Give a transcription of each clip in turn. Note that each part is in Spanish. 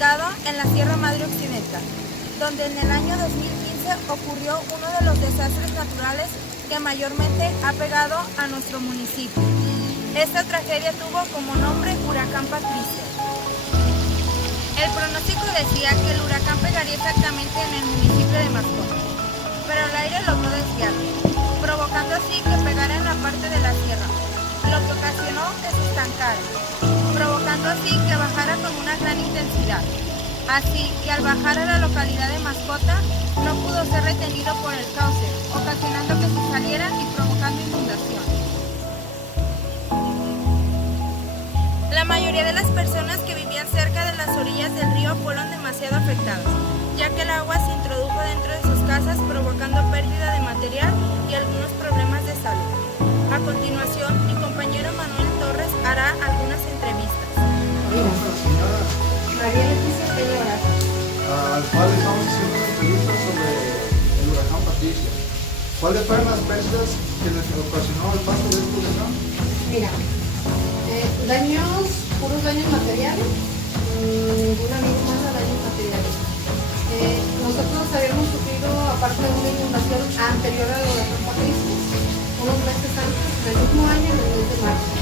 ubicado en la Sierra Madre Occidental, donde en el año 2015 ocurrió uno de los desastres naturales que mayormente ha pegado a nuestro municipio. Esta tragedia tuvo como nombre Huracán Patricia. El pronóstico decía que el huracán pegaría exactamente en el municipio de Mascota, pero el aire logró desviarlo, provocando así que pegara en la parte de la sierra, lo que ocasionó que se estancara, provocando así que bajara con una gran intensidad. Así que al bajar a la localidad de Mascota no pudo ser retenido por el cauce, ocasionando que se saliera y provocando inundación. La mayoría de las personas que vivían cerca de las orillas del río fueron demasiado afectadas, ya que el agua se introdujo dentro de sus casas provocando pérdida de material y algunos problemas de salud. A continuación, mi compañero Manuel Torres hará algunas entrevistas. María Leticia Peña, al cual estamos haciendo una entrevista sobre el huracán Patricia. ¿Cuáles fueron las pérdidas que les ocasionó el paso de este huracán? mira, puros daños materiales, ninguna mínima daños materiales. Nosotros habíamos sufrido, aparte de una inundación anterior al huracán Patricia, unos meses antes, del mismo año, en el mes de marzo.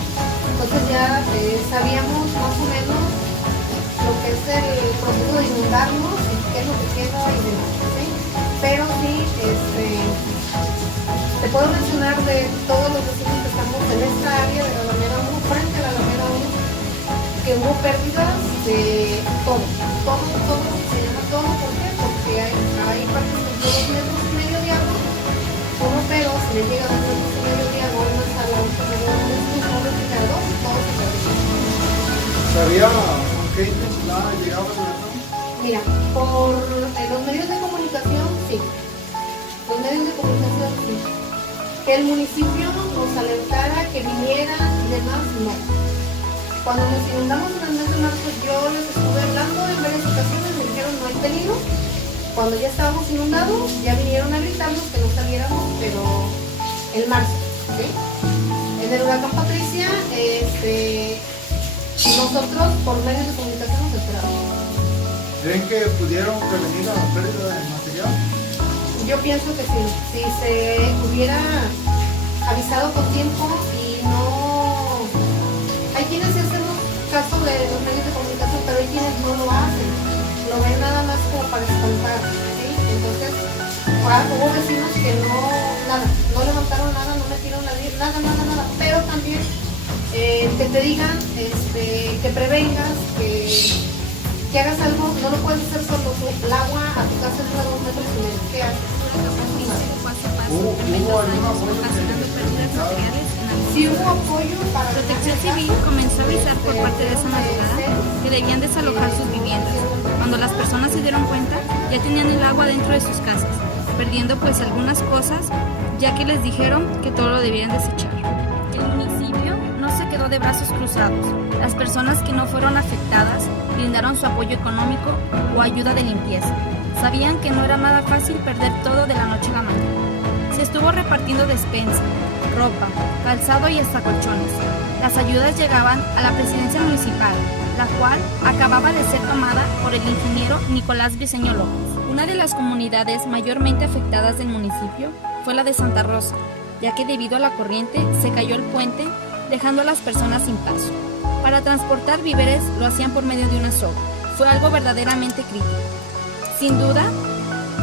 Entonces ya sabíamos más o menos lo que es el proceso de inundarnos y qué es lo que queda y demás, ¿sí? Pero sí, te puedo mencionar de todos los vecinos que estamos en esta área de la Alameda 1, frente a la Alameda 1, que hubo pérdidas de todo, se llama todo, ¿por qué? Porque hay partes de 2,5 metros de agua, pero si le llega a 2,5 metros de agua, más a la otra medio de metros, todo se pierde. ¿Sabía con qué intensidad llegaba el huracán? Mira, por los medios de comunicación, sí. Los medios de comunicación, sí. Que el municipio nos alentara, que vinieran y demás, no. Cuando nos inundamos en el mes de marzo, yo les estuve hablando en varias ocasiones, me dijeron no hay peligro. Cuando ya estábamos inundados, ya vinieron a gritarnos que no saliéramos, pero en marzo, ¿sí? En el huracán Patricia, nosotros por medios de comunicación nos esperábamos. ¿Creen que pudieron prevenir la pérdida de material? Yo pienso que sí, si se hubiera avisado con tiempo y no... Hay quienes sí hacemos caso de los medios de comunicación, pero hay quienes no lo hacen, lo ven nada más como para espantar, ¿sí? Entonces, hubo vecinos que no levantaron nada, no metieron nada, pero también que te digan, que prevengas, que hagas algo, no lo puedes hacer solo tú. El agua a tu casa es de 2,5 metros. ¿Qué haces? ¿Hubo alguna forma Sí hubo apoyo para... Protección Civil comenzó a avisar por parte de esa madrugada que debían desalojar sus viviendas. Cuando las personas se dieron cuenta, ya tenían el agua dentro de sus casas, perdiendo pues algunas cosas, ya que les dijeron que todo lo debían desechar. El municipio no se quedó de brazos cruzados. Las personas que no fueron afectadas brindaron su apoyo económico o ayuda de limpieza. Sabían que no era nada fácil perder todo de la noche a la mañana. Se estuvo repartiendo despensa, ropa, calzado y hasta colchones. Las ayudas llegaban a la presidencia municipal, la cual acababa de ser tomada por el ingeniero Nicolás Briceño López. Una de las comunidades mayormente afectadas del municipio fue la de Santa Rosa, ya que debido a la corriente se cayó el puente, dejando a las personas sin paso. Para transportar víveres lo hacían por medio de una soga. Fue algo verdaderamente crítico. Sin duda,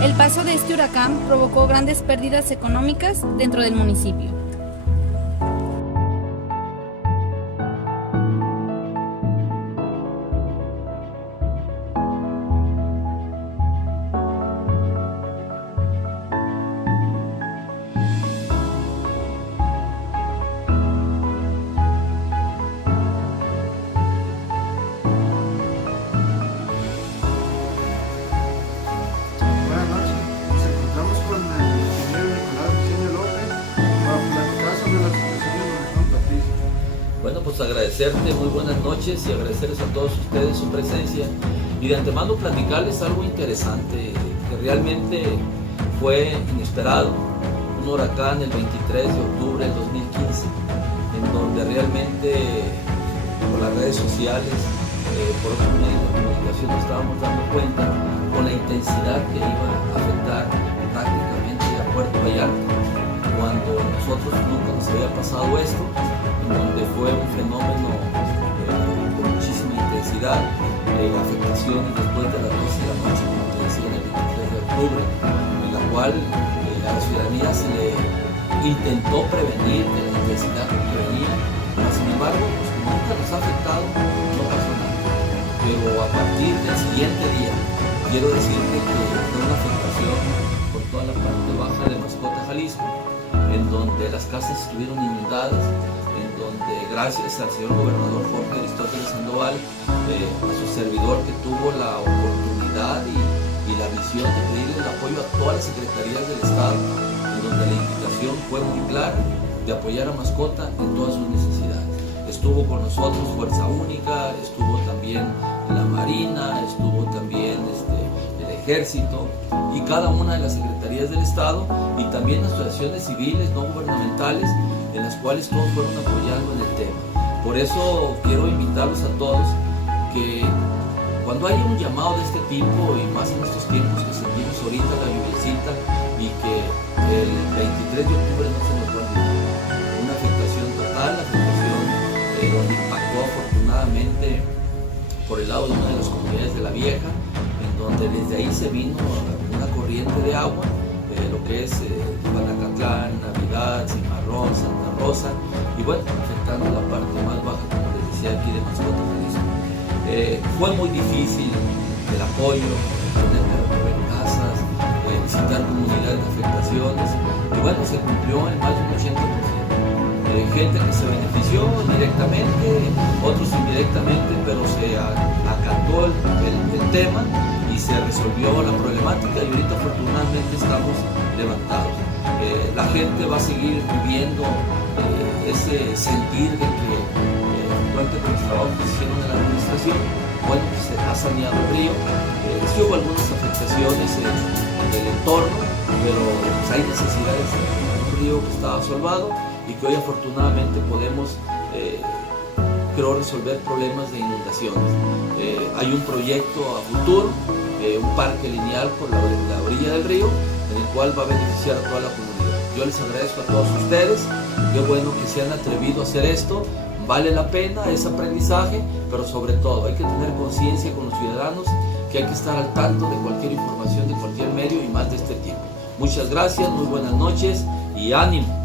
el paso de este huracán provocó grandes pérdidas económicas dentro del municipio. Buenas noches, nos encontramos con el ingeniero Nicolás Briceño López para platicar sobre la situación del huracán Patricia. Bueno, pues agradecerte, muy buenas noches y agradecerles a todos ustedes su presencia y de antemano platicarles algo interesante que realmente fue inesperado, un huracán el 23 de octubre del 2015, en donde realmente por las redes sociales, por otros medios de comunicación estábamos cuenta con la intensidad que iba a afectar prácticamente a Puerto Vallarta, cuando nosotros nunca nos había pasado esto, en donde fue un fenómeno con muchísima intensidad, afectaciones después de las 12 de la noche, como te decía, el 23 de octubre, en la cual a la ciudadanía se le intentó prevenir de la intensidad que venía, pero sin embargo, pues, nunca nos ha afectado, no pasó nada. Pero a partir del siguiente día, quiero decirte que fue una afectación por toda la parte baja de Mascota, Jalisco, en donde las casas estuvieron inundadas, en donde gracias al señor gobernador Jorge Aristóteles Sandoval, a su servidor que tuvo la oportunidad y la visión de pedirle el apoyo a todas las secretarías del Estado, en donde la indicación fue muy clara de apoyar a Mascota en todas sus necesidades. Estuvo con nosotros Fuerza Única, estuvo también la Marina, estuvo también el Ejército y cada una de las secretarías del Estado, y también asociaciones civiles no gubernamentales, en las cuales todos fueron apoyando en el tema. Por eso quiero invitarlos a todos que cuando haya un llamado de este tipo, y más en estos tiempos que sentimos ahorita la lluviecita, y que el 23 de octubre no se nos va a olvidar, una afectación total, afectación donde impactó afortunadamente por el lado de una de las comunidades de La Vieja, en donde desde ahí se vino una corriente de agua, lo que es Panacatlán, Navidad, Cimarrón, Santa Rosa, y bueno, afectando la parte más baja, como les decía, aquí de Mascota, Jalisco. Fue muy difícil el apoyo, tener que recorrer casas, visitar comunidades de afectaciones, y bueno, se cumplió en más de un 80%. Gente que se benefició directamente, otros indirectamente, pero se acató el tema y se resolvió la problemática, y ahorita afortunadamente estamos levantados. La gente va a seguir viviendo ese sentir de que cuenta con los trabajos que se hicieron en la administración, bueno, pues se ha saneado el río, sí hubo algunas afectaciones en el entorno, pero pues, hay necesidades de un río que estaba salvado, y que hoy afortunadamente podemos, creo, resolver problemas de inundaciones. Hay un proyecto a futuro, un parque lineal por la orilla del río, en el cual va a beneficiar a toda la comunidad. Yo les agradezco a todos ustedes, qué bueno que se han atrevido a hacer esto, vale la pena, es aprendizaje, pero sobre todo hay que tener conciencia con los ciudadanos que hay que estar al tanto de cualquier información de cualquier medio, y más de este tipo. Muchas gracias, muy buenas noches y ánimo.